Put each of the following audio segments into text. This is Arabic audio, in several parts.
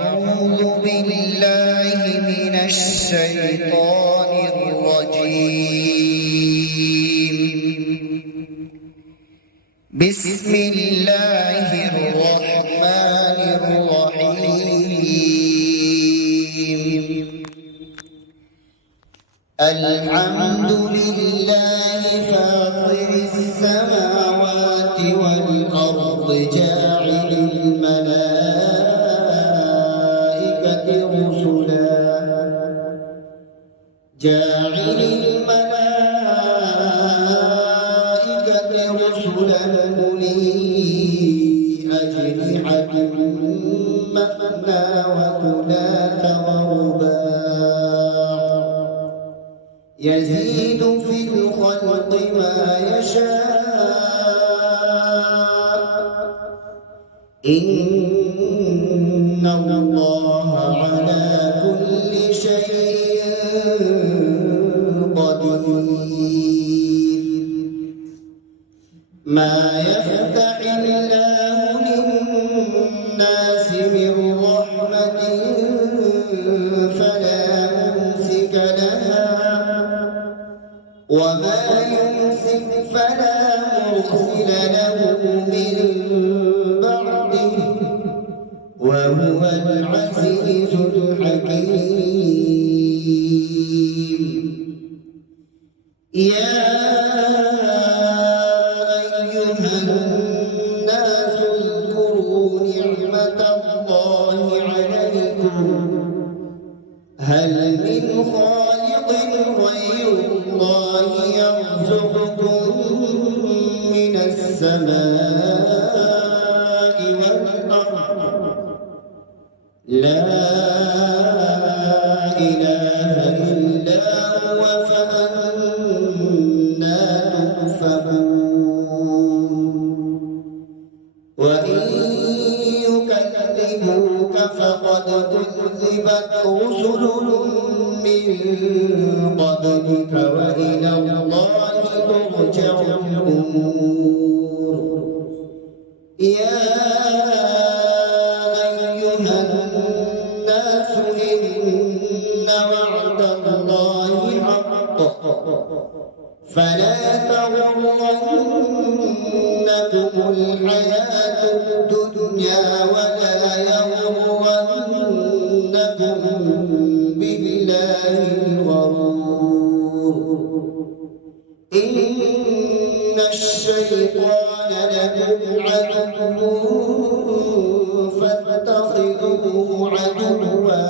أعوذ بالله من الشيطان الرجيم. بسم الله الرحمن الرحيم. الحمد لله فاطر السماوات والأرض جاعل الملائكة رسلا أولي أجنحة مثنى وثلاث ورباع يزيد في الخلق ما يشاء إن الله على كل شيء قدير. ما يفتح الله للناس من رحمة فلا ممسك لها وما يمسك فلا مرسل له من بعده وهو العزيز الحكيم. يا أيها الناس اذكروا نعمة الله عليكم هل من خالق غير الله يرزقكم من السماء والأرض لا إله إلا هو فأنا تؤفكون. وإن يكذبوك فقد كذبت رسل من قبلك وإلى الله ترجع الأمور. يا أيها الناس إن وعد الله حق فلا تغرنكم الحياة الدنيا ولا يغرنكم بالله الغرور. إن الشيطان لكم عدو فاتخذوه عدوا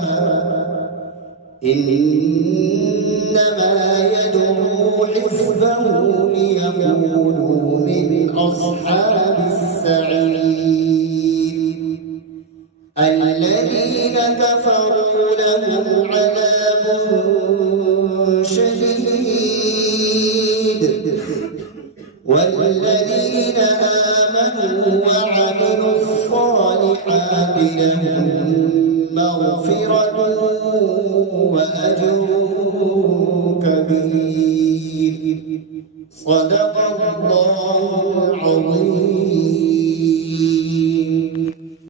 إنما يدعو حزبه ليكونوا من أصحاب السعير. الذين كفروا لهم عذاب شديد والذين آمنوا